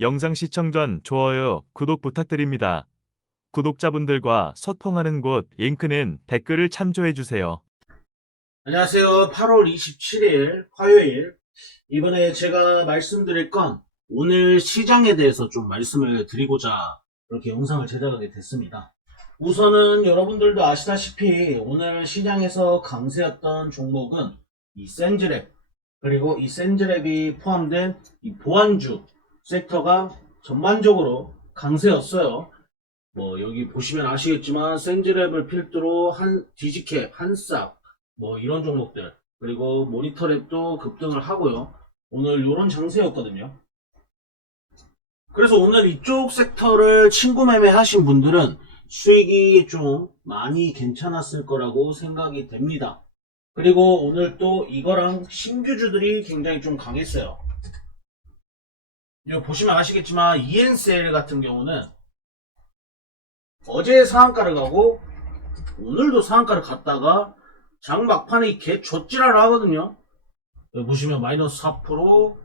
영상 시청 전 좋아요, 구독 부탁드립니다. 구독자분들과 소통하는 곳 링크는 댓글을 참조해주세요. 안녕하세요. 8월 27일 화요일. 이번에 제가 말씀드릴 건 오늘 시장에 대해서 좀 말씀을 드리고자 이렇게 영상을 제작하게 됐습니다. 우선은 여러분들도 아시다시피 오늘 시장에서 강세였던 종목은 이 센즈랩 그리고 이 센즈랩이 포함된 이 보안주 섹터가 전반적으로 강세였어요. 뭐 여기 보시면 아시겠지만 센즈랩을 필두로 한 디지캡, 한싹 뭐 이런 종목들 그리고 모니터랩도 급등을 하고요. 오늘 이런 장세였거든요. 그래서 오늘 이쪽 섹터를 친구 매매 하신 분들은 수익이 좀 많이 괜찮았을 거라고 생각이 됩니다. 그리고 오늘 또 이거랑 신규주들이 굉장히 좀 강했어요. 이거 보시면 아시겠지만 ENCL 같은 경우는 어제 상한가를 가고 오늘도 상한가를 갔다가 장 막판에 개 좆지랄을 하거든요. 여기 보시면 마이너스 4%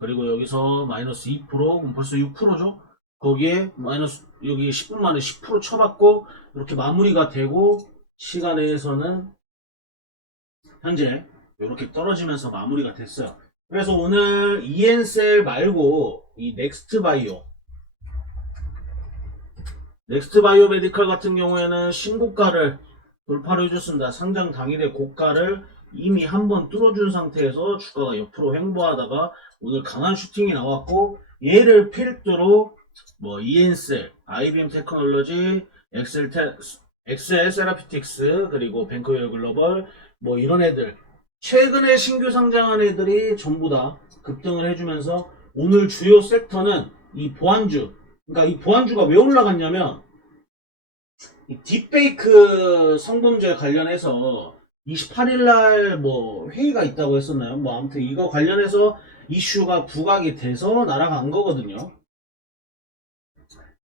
그리고 여기서 마이너스 2% 그럼 벌써 6%죠. 거기에 마이너스 여기 10분 만에 10% 쳐받고 이렇게 마무리가 되고 시간에서는 현재 이렇게 떨어지면서 마무리가 됐어요. 그래서 오늘 ENCL 말고 이 넥스트 바이오 넥스트 바이오 메디컬 같은 경우에는 신고가를 돌파를 해줬습니다. 상장 당일의 고가를 이미 한 번 뚫어준 상태에서 주가가 옆으로 횡보하다가 오늘 강한 슈팅이 나왔고 얘를 필두로 뭐 ENCL, IBM 테크놀로지, 엑셀 테, 엑셀 세라피틱스 그리고 뱅크웨어 글로벌 뭐 이런 애들 최근에 신규 상장한 애들이 전부 다 급등을 해주면서 오늘 주요 섹터는 이 보안주 그러니까 이 보안주가 왜 올라갔냐면 이 딥페이크 성범죄 관련해서 28일 날 뭐 회의가 있다고 했었나요? 뭐 아무튼 이거 관련해서 이슈가 부각이 돼서 날아간 거거든요.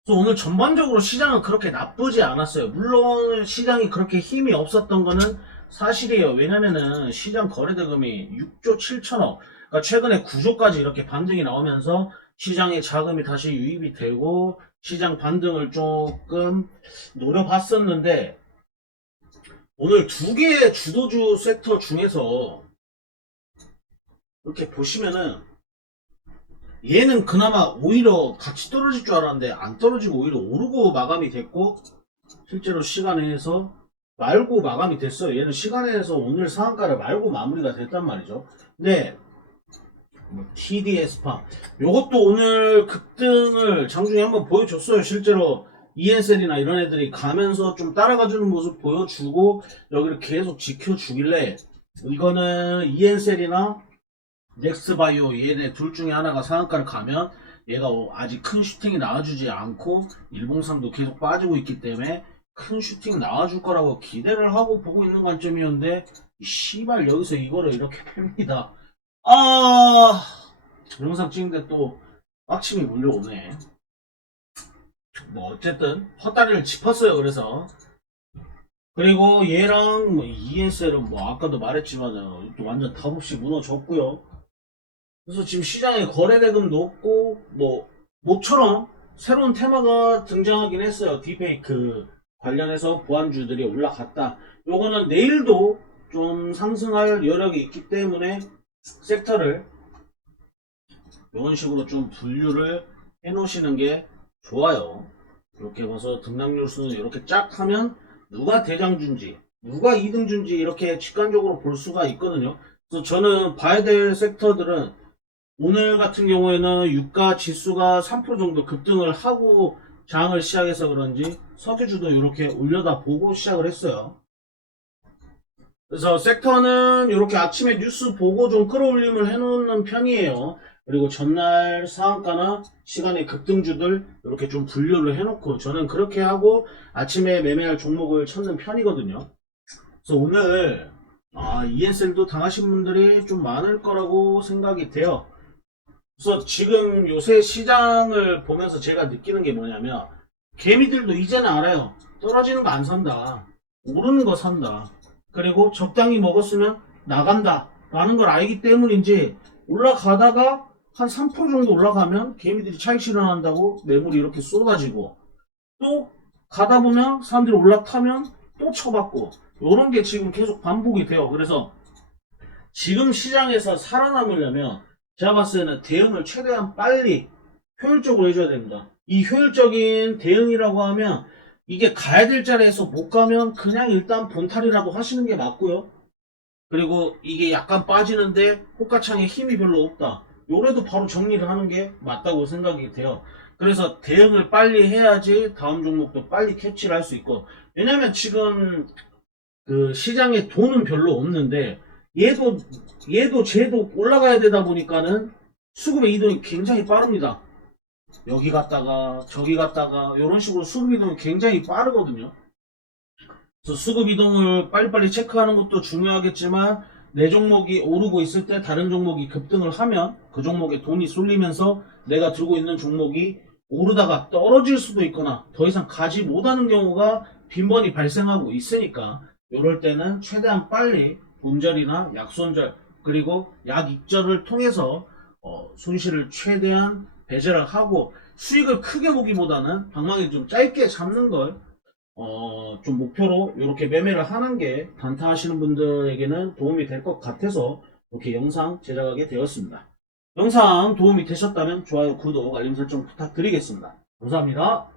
그래서 오늘 전반적으로 시장은 그렇게 나쁘지 않았어요. 물론 시장이 그렇게 힘이 없었던 거는 사실이에요. 왜냐면은 시장 거래대금이 6조 7천억, 그러니까 최근에 9조까지 이렇게 반등이 나오면서 시장에 자금이 다시 유입이 되고 시장 반등을 조금 노려봤었는데 오늘 두 개의 주도주 섹터 중에서 이렇게 보시면은 얘는 그나마 오히려 같이 떨어질 줄 알았는데 안 떨어지고 오히려 오르고 마감이 됐고 실제로 시간에서 말고 마감이 됐어요. 얘는 시간에서 오늘 상한가를 말고 마무리가 됐단 말이죠. 근데 뭐 TDS파 요것도 오늘 급등을 장중에 한번 보여줬어요. 실제로 ENCL이나 이런 애들이 가면서 좀 따라가주는 모습 보여주고 여기를 계속 지켜주길래 이거는 ENCL이나 넥스바이오 얘네 둘 중에 하나가 상한가를 가면 얘가 어, 아직 큰 슈팅이 나와주지 않고 일봉상도 계속 빠지고 있기 때문에 큰 슈팅 나와줄 거라고 기대를 하고 보고 있는 관점이었는데 이 씨발 여기서 이거를 이렇게 팹니다. 아 영상 찍는데 또 빡침이 몰려오네. 뭐 어쨌든 헛다리를 짚었어요. 그래서 그리고 얘랑 뭐 ESL은 뭐 아까도 말했지만은 또 완전 답없이 무너졌고요. 그래서 지금 시장에 거래대금 높고 뭐 모처럼 새로운 테마가 등장하긴 했어요. 딥페이크 관련해서 보안주들이 올라갔다. 요거는 내일도 좀 상승할 여력이 있기 때문에 섹터를 이런 식으로 좀 분류를 해 놓으시는 게 좋아요. 이렇게 봐서 등락률 수는 이렇게 쫙 하면 누가 대장주인지 누가 이등주인지 이렇게 직관적으로 볼 수가 있거든요. 그래서 저는 봐야 될 섹터들은 오늘 같은 경우에는 유가 지수가 3% 정도 급등을 하고 장을 시작해서 그런지 석유주도 이렇게 올려다 보고 시작을 했어요. 그래서 섹터는 이렇게 아침에 뉴스 보고 좀 끌어올림을 해놓는 편이에요. 그리고 전날 상한가나 시간의 급등주들 이렇게 좀 분류를 해놓고 저는 그렇게 하고 아침에 매매할 종목을 찾는 편이거든요. 그래서 오늘 아, ENCL도 당하신 분들이 좀 많을 거라고 생각이 돼요. 그래서 지금 요새 시장을 보면서 제가 느끼는 게 뭐냐면 개미들도 이제는 알아요. 떨어지는 거 안 산다. 오르는 거 산다. 그리고 적당히 먹었으면 나간다. 라는 걸 알기 때문인지 올라가다가 한 3% 정도 올라가면 개미들이 차익 실현한다고 매물이 이렇게 쏟아지고 또 가다 보면 사람들이 올라타면 또 쳐받고 이런 게 지금 계속 반복이 돼요. 그래서 지금 시장에서 살아남으려면 제가 봤을 때는 대응을 최대한 빨리 효율적으로 해줘야 됩니다. 이 효율적인 대응이라고 하면 이게 가야 될 자리에서 못 가면 그냥 일단 본탈이라도 하시는 게 맞고요. 그리고 이게 약간 빠지는데 호가창에 힘이 별로 없다. 요래도 바로 정리를 하는 게 맞다고 생각이 돼요. 그래서 대응을 빨리 해야지 다음 종목도 빨리 캐치를 할 수 있고 왜냐면 지금 그 시장에 돈은 별로 없는데 얘도 얘도 쟤도 올라가야 되다 보니까는 수급의 이동이 굉장히 빠릅니다. 여기 갔다가 저기 갔다가 이런 식으로 수급 이동이 굉장히 빠르거든요. 그래서 수급 이동을 빨리빨리 체크하는 것도 중요하겠지만 내 종목이 오르고 있을 때 다른 종목이 급등을 하면 그 종목에 돈이 쏠리면서 내가 들고 있는 종목이 오르다가 떨어질 수도 있거나 더 이상 가지 못하는 경우가 빈번히 발생하고 있으니까 이럴 때는 최대한 빨리 본절이나 약손절 그리고 약익절을 통해서 어, 손실을 최대한 배제를 하고 수익을 크게 보기보다는 방망이 좀 짧게 잡는 걸 어, 좀 목표로 이렇게 매매를 하는 게 단타 하시는 분들에게는 도움이 될 것 같아서 이렇게 영상 제작하게 되었습니다. 영상 도움이 되셨다면 좋아요, 구독, 알림 설정 부탁드리겠습니다. 감사합니다.